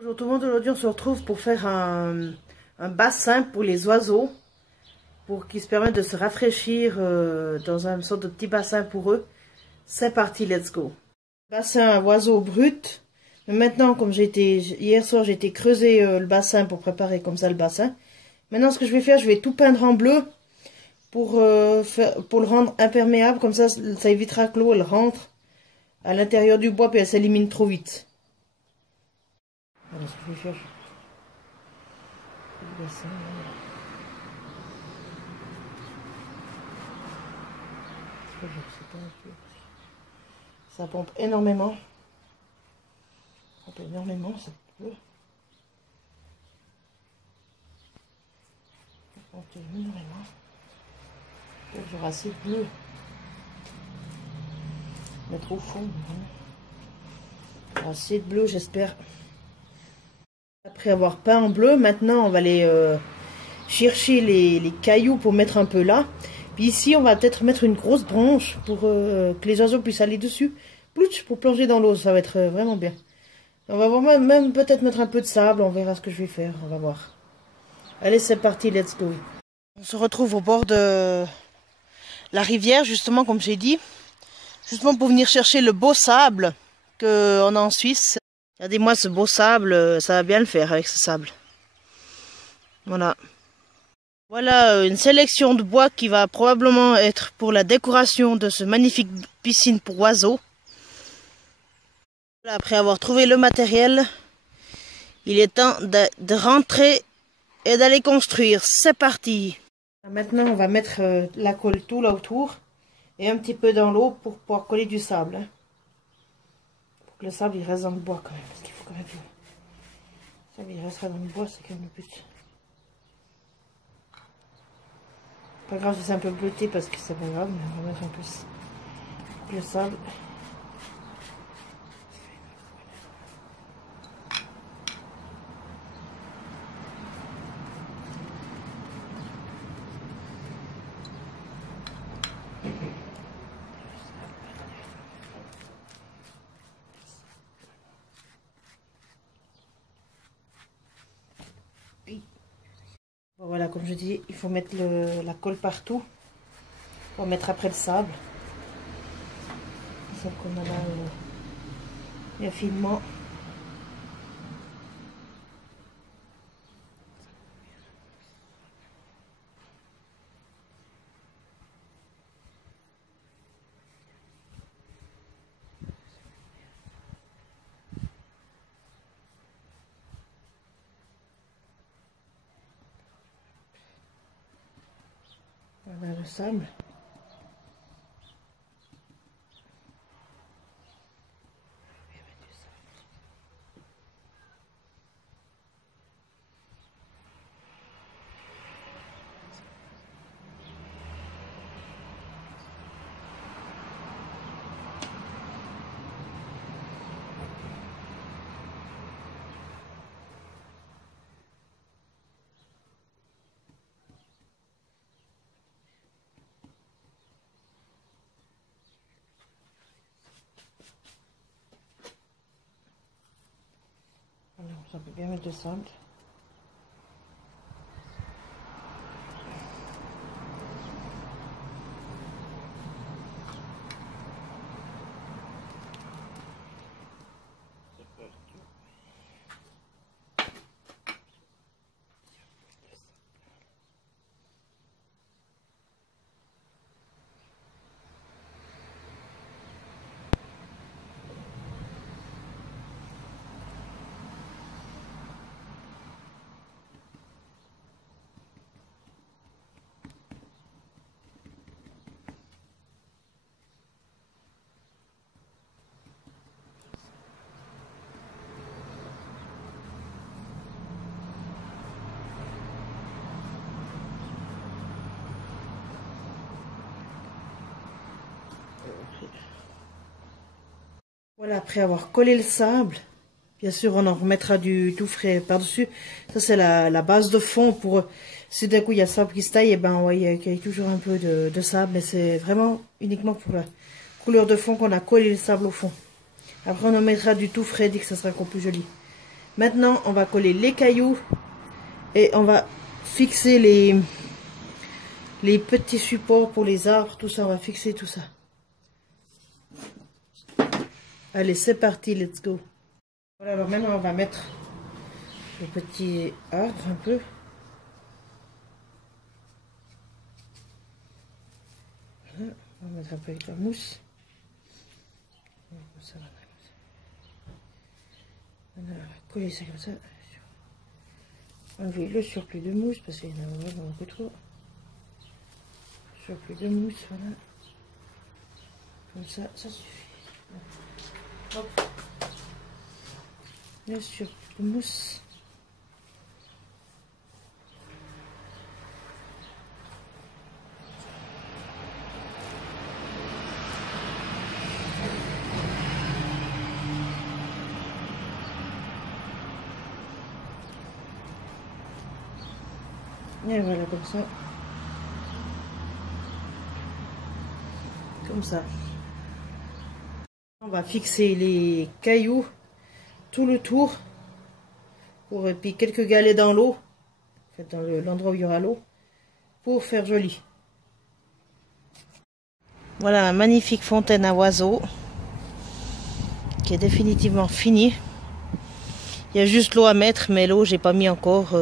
Bonjour tout le monde, aujourd'hui on se retrouve pour faire un bassin pour les oiseaux, pour qu'ils se permettent de se rafraîchir dans une sorte de petit bassin pour eux. C'est parti, let's go. Bassin à oiseaux brut. Mais maintenant, comme hier soir j'ai été creuser le bassin pour préparer comme ça le bassin. Maintenant ce que je vais faire, je vais tout peindre en bleu pour le rendre imperméable, comme ça évitera que l'eau elle rentre à l'intérieur du bois et elle s'élimine trop vite. Voilà ce que je vais faire. Ça pompe énormément. Ça pompe énormément, ça peut. Ça pompe énormément. J'aurai assez de bleu. Mettre au fond. Assez de bleu, j'espère. Après avoir peint en bleu, maintenant on va aller chercher les cailloux pour mettre un peu là. Puis ici on va peut-être mettre une grosse branche pour que les oiseaux puissent aller dessus. Pour plonger dans l'eau, ça va être vraiment bien. On va voir même peut-être mettre un peu de sable, on verra ce que je vais faire, on va voir. Allez, c'est parti, let's go. On se retrouve au bord de la rivière, justement, comme j'ai dit. Justement pour venir chercher le beau sable qu'on a en Suisse. Regardez-moi ce beau sable, ça va bien le faire avec ce sable. Voilà. Voilà une sélection de bois qui va probablement être pour la décoration de ce magnifique piscine pour oiseaux. Voilà, après avoir trouvé le matériel, il est temps de rentrer et d'aller construire. C'est parti! Maintenant, on va mettre la colle tout là autour et un petit peu dans l'eau pour pouvoir coller du sable. Hein. Que le sable il reste dans le bois quand même, parce qu'il faut quand même que le sable il restera dans le bois, c'est quand même le but. Pas grave si c'est un peu bleuté parce que c'est pas grave, mais on va mettre un peu le sable. Voilà, comme je dis, il faut mettre la colle partout. On va mettre après le sable. Ça qu'on a là bien finement. Voilà le sable. Alors, ça peut bien mettre du sable. Voilà, après avoir collé le sable, bien sûr on en remettra du tout frais par-dessus. Ça c'est la base de fond pour, si d'un coup il y a le sable qui se taille, et ben ouais, il y a toujours un peu de sable, mais c'est vraiment uniquement pour la couleur de fond qu'on a collé le sable au fond. Après on en mettra du tout frais, dit que ça sera encore plus joli. Maintenant, on va coller les cailloux et on va fixer les petits supports pour les arbres, tout ça, on va fixer tout ça. Allez, c'est parti, let's go. Voilà, alors maintenant on va mettre les petits arbres un peu. Voilà, on va mettre un peu avec la mousse. Comme ça, on va coller ça comme ça. Enlever le surplus de mousse parce qu'il y en a vraiment beaucoup trop. Surplus de mousse, voilà. Comme ça, ça suffit. Hop. Le surplus de mousse. Et voilà, comme ça. Comme ça. On va fixer les cailloux tout le tour. Et puis quelques galets dans l'eau. En fait, dans l'endroit où il y aura l'eau. Pour faire joli. Voilà, une magnifique fontaine à oiseaux. Qui est définitivement finie. Il y a juste l'eau à mettre, mais l'eau, j'ai pas mis encore.